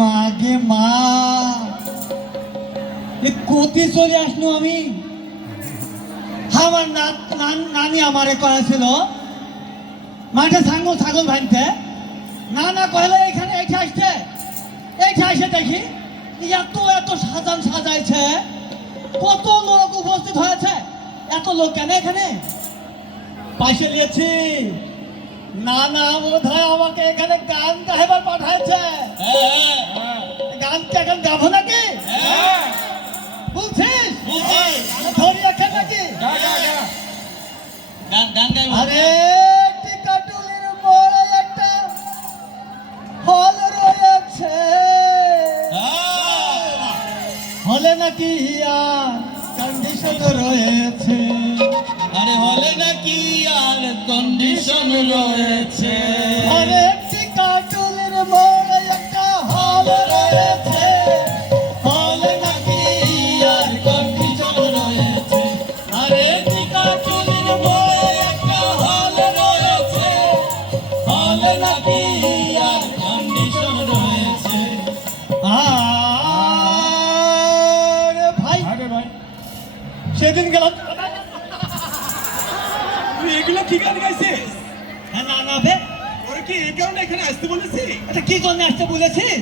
মাগে মা কোথি চলে আসলো আমি। আমার নানি আমারে করেছিল মাঠে ছাগল ভাঙতে, না না কহলে এখানে এইটা আসছে, এইটা এসে দেখি এত এত সাজাইছে, কত লোক উপস্থিত হয়েছে। এত লোক কেন এখানে? পাশে নিয়েছি না না বোধ হয় আমাকে এখানে গান গাইবার পাঠাইছে। গান কি এখন গাবো নাকি? বলছিস ধরি রাখেন নাকি? আরে টিকাটুলির মোড়ে একটা হল রয়েছে, হলে নাকি আর কন্ডিশন রয়েছে। আরে হলে নাকি আর কন্ডিশন রয়েছে। আরে টিকাটুলির মোড়ে একটা হল রয়েছে, হলে নাকি আর কন্ডিশন রয়েছে। আরে টিকাটুলির মোড়ে একটা হল রয়েছে, হলে নাকি আর কন্ডিশন রয়েছে। আরে ভাই সেদিন গেলাম। এগুলো কি গান গাইছিস? না না বে, ওর কি এই কারণে এখানে আসতে বলেছি? এটা কি জন্য আসতে বলেছিস?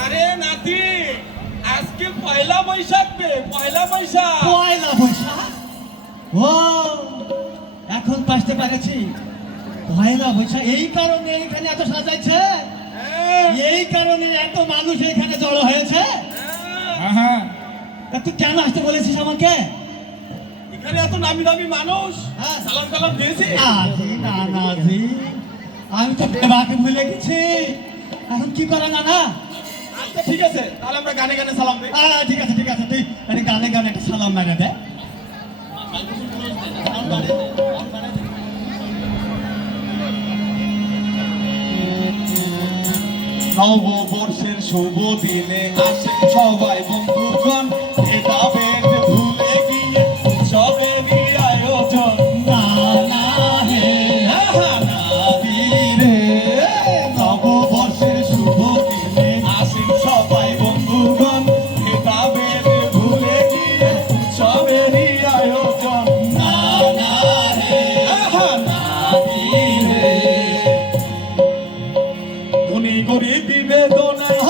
আরে নাতি, আজকে পয়লা বৈশাখ বে, পয়লা বৈশাখ। পয়লা বৈশাখ? ও এখন বুঝতে পেরেছি, পয়লা বৈশাখ। এই কারণে এখানে এত সাজাইছে, এই কারণে এত মানুষ এখানে জড়ো হয়েছে। তা তুই কেন আসতে বলেছিস আমাকে? এখানে এত নামি দামি মানুষ, সালাম কালাম দিয়েছি। আজি না না জি, আমি তো বাকি ভুলে গেছি। এখন কি করা না না? আচ্ছা ঠিক আছে, তাহলে আমরা গানে গানে সালাম দিই। ঠিক আছে ঠিক আছে, তুই আরে গানে গানে একটা সালাম মেরে দে। নববর্ষের শুভ দিনে আসেন সবাই বন্ধুগণ, ভেদাভেদ ভুলে গিয়ে উৎসবেরই আয়োজন। না না হে নাদি রে, নববর্ষের শুভ দিনে আসেন সবাই বন্ধুগণ, ভেদাভেদ ভুলে গিয়ে উৎসবেরই আয়োজন। না না হে নাদি রে, ধনী গরিব বিবেদনায়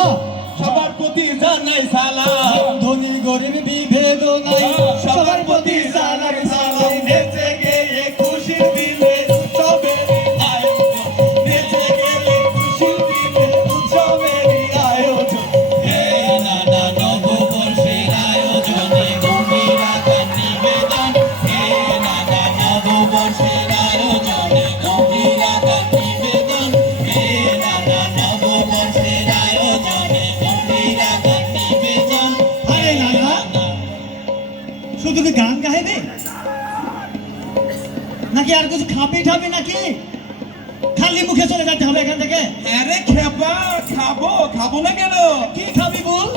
সবার প্রতি জানাই সালাম। ধনী গরিব বিভেদ নাই, সবার প্রতি জানাই সালাম। নেচে গেলে খুশির দিনে উৎসবেরই আয়োজন, নেচে গেলে খুশির দিনে উৎসবেরই আয়োজন। হে নানা নববর্ষের আয়োজনে গম্ভীরা গান নিবেদন, হে নানা নববর্ষের আয়োজনে গম্ভীরা গান নিবেদন, হে নানা নববর্ষের আয়োজনে গম্ভীরা গান নিবেদন। আরে নানা, শুধু কি গান গাইবে নাকি আর কিছু খাবি ঠাবি নাকি? খালি মুখে চলে যেতে হবে এখান থেকে? আরে খেপা, খাবো খাবো না কেন? কি খাবি বল?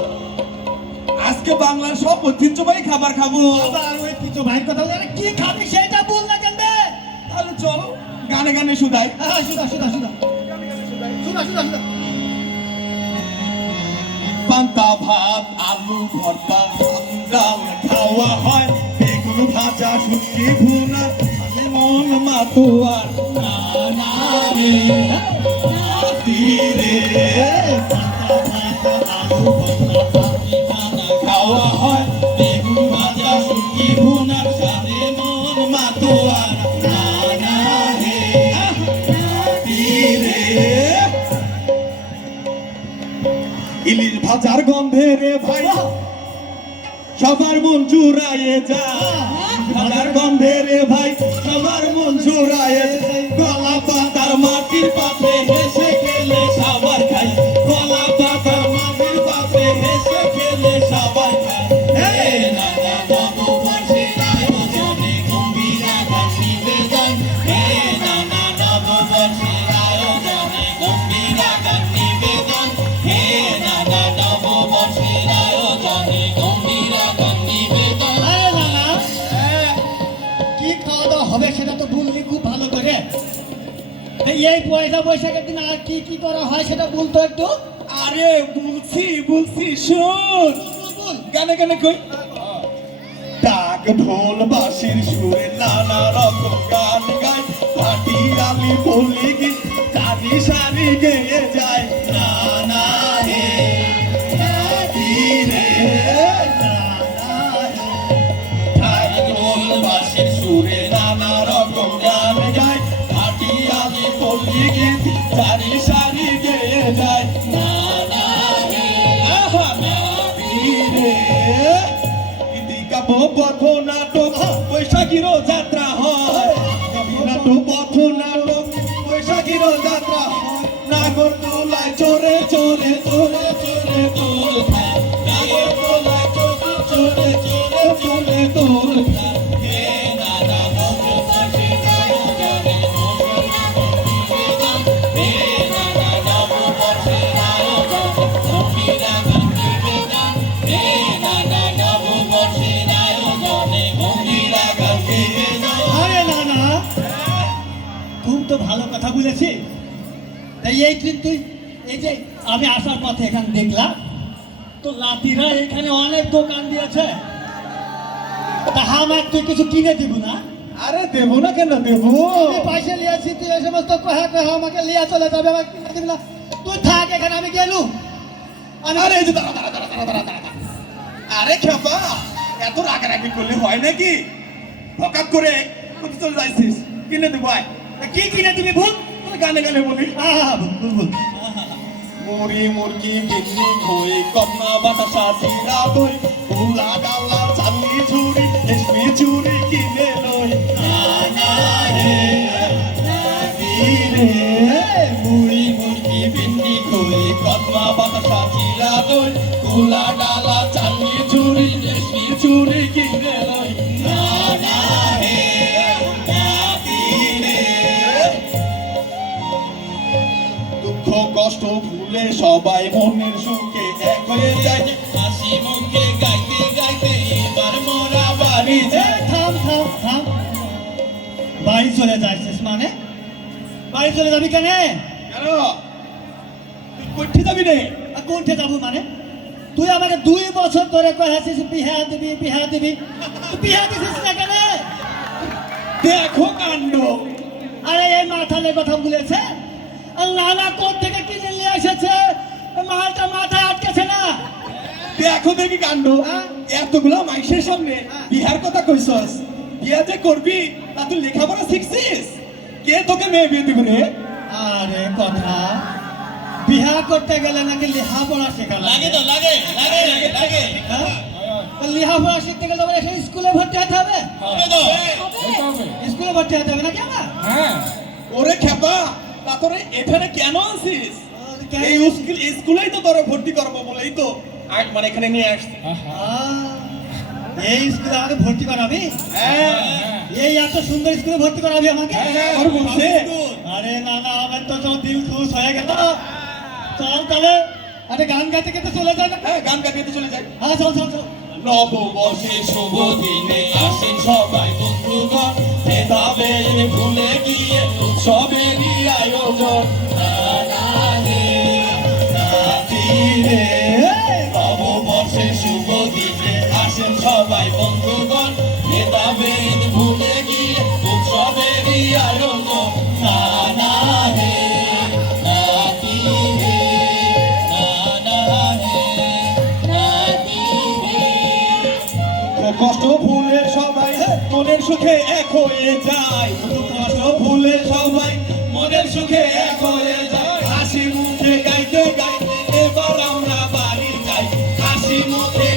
আজকে বাংলার সব ঐতিহ্যবাহী খাবার খাবো। আবার ওই কিছু ভাইয়ের কথা বলে, কি খাবি সেটা বল না কেন? তাহলে চল গানে গানে শুধাই। শুধা শুধা শুধা শুধা শুধা শুধা। পান্তা ভাত, আলু ভর্তা, ডাল খাওয়া হয়, বেগুন ভাজা, শুটকি ভুনা, মন মাতুয়ার। না না রে নাতি রে, খাওয়া হয়, বেগুন ভাজা, শুটকি ভুনার সাথে মন মাতুয়ার। না না রে নাতি রে, ইলিশ ভাজার গন্ধে রে ভাই সবার মন জুড়ায়ে যায়, ভাজার গন্ধে রে ভাই সবার মন জুড়ায়ে যায়। গলা পাতার মাটির পাত্রে হেসে খেলে সবার খাই, গলা পাতার মাটির পাত্রে হেসে খেলে সবার খাই। হে নানা নববর্ষের আয়োজনে গম্ভীরা গান নিবেদন, হে নানা নববর্ষের আয়োজনে গম্ভীরা গান নিবেদন, হে নানা নববর্ষের আয়োজনে গম্ভীরা গান নিবেদন। আরে নানা, কি খাওয়া দাওয়া হবে সেটা তো বললি খুব ভালো করে। এই পয়লা বৈশাখের দিন আর কি কি করা হয় সেটা বলতো একটু। আরে বলছি বলছি শোন বল গানে গানে কই ডাক ঢোল বাঁশির সুরে নানা রকম গান গায় পাটি গালি বলি গি সারি সারি গেয়ে যায় না না হে নাতি রে না না হে ডাক ঢোল বাঁশির সুরে নানা রকম গান গায় পাটি গালি বলি গি সারি সারি গেয়ে যায় না না হে আহা নাতি রে পথ নাটক বৈশাখীর যাত্রা হয় নাটক পথ নাটক বৈশাখীর যাত্রা হয় নাগর তোলায় চোরে চোরে চোরে চোরে তোর নাগর তোলায় চোরে চোরে চোরে চোরে তোর আরে না না খুব তো ভালো কথা বলেছি তাই এই তুই এই যে আমি আসার পথে এখানে দেখলাম তো লাতিরা এখানে অনেক দোকান দিয়েছে তা আমার তুই কিছু কিনে দিব না আরে দেবো না কেন দেবো আমি পয়সা লিয়েছি তুই এই সমস্ত কহা কহা আমাকে লিয়ে চলে যাবে আমাকে কিনে দিবি না তুই থাক এখানে আমি গেলুম আমি আরে এই যে দাঁড়া দাঁড়া দাঁড়া দাঁড়া দাঁড়া দাঁড়া আরে খেপা এত রাগারাগি করলে হয় নাকি হঠাৎ করে কোথায় চলে যাইছিস কিনে দেবো আয় কি কিনে দিবি ভুল গানে গানে বলি ভুল ভুল মুড়ি মুরগি বিন্নি খই কন্যা বাতাসা জিরা দই উলা ডালা চালি ঝুড়ি রেশমি চুড়ি কিনে লই না না রে নাতি রে মুড়ি মুরগি বিন্নি খই কন্যা বাতাসা জিরা দই উলা ডালা চালি ঝুড়ি রেশমি চুড়ি কিনে লই না না রে নাতি রে দুঃখ কষ্ট ভুলে সবাই মনের সুখে এক হয়ে যায় হাসি মুখে গাইতে গাইতে এবার মোরা বাড়ি যায় থাম থাম থাম বাড়ি চলে যাচ্ছিস মানে বাড়ি চলে যাবি কেন কেন তুই কোথায় যাবি রে আর কোনটা যাবো মানে তুই আমাকে 2 বছর ধরে কয়েছিস বিহা দিবি তুই বিহা দিছিস না কেন দেখো কাণ্ড আরে এই মাথালে কথা বলেছে আর নানা কোন থেকে কিনে নিয়ে এসেছে মালটা মাথায় আটকেছে না দেখো দেখি কাণ্ড হ্যাঁ? এতগুলা মাইসের সামনে হ্যাঁ। বিহার কথা কইছস বিয়া যে করবি তা তুই লেখাপড়া শিখছিস কে তোকে মেয়ে বিয়ে দিবে রে আরে কথা বিহা করতে গেলে নাকি লেখাপড়া শেখা লাগে লাগে লাগে হ্যাঁ? তো লেখাপড়া শিখতে গেলে আবার এখানে স্কুলে ভর্তি হতে হবে স্কুলে ভর্তি হতে হবে নাকি আমার হ্যাঁ ওরে খেপা তা তোরে এখানে কেন আছিস এই স্কুলেই তো তোরা ভর্তি করবো বলেই তো মানে এখানে নিয়ে আসছি এই স্কুলে আমাকে ভর্তি করাবি হ্যাঁ এই এত সুন্দর স্কুলে ভর্তি করাবি আমাকে আর বলছে আরে না না আমার তো সব দিল খুশ হয়ে গেল চল তাহলে আরে গান গাইতে গাইতে চলে যায় না হ্যাঁ গান গাইতে চলে যায় হ্যাঁ চল চল চল নববর্ষে শুভ দিনে আসেন সবাই বন্ধুগণ ভেদাবে ভুলে গিয়ে উৎসবেরই আয়োজন নাতি রে নববর্ষে শুভ দিনে আসেন সবাই বন্ধুগণ ভেদাবে ভুলে গিয়ে উৎসবেরই আয়োজন নানা হে নাতি হে নানা হে নাতি হে কষ্ট ভুলে সবাই মনের সুখে এক হয়ে যায় কষ্ট ভুলে সবাই মনের সুখে এক হয়ে যায় হাসি মুখে গাইতে গাইতে এবার আমরা বাড়ি যাই হাসি মুখে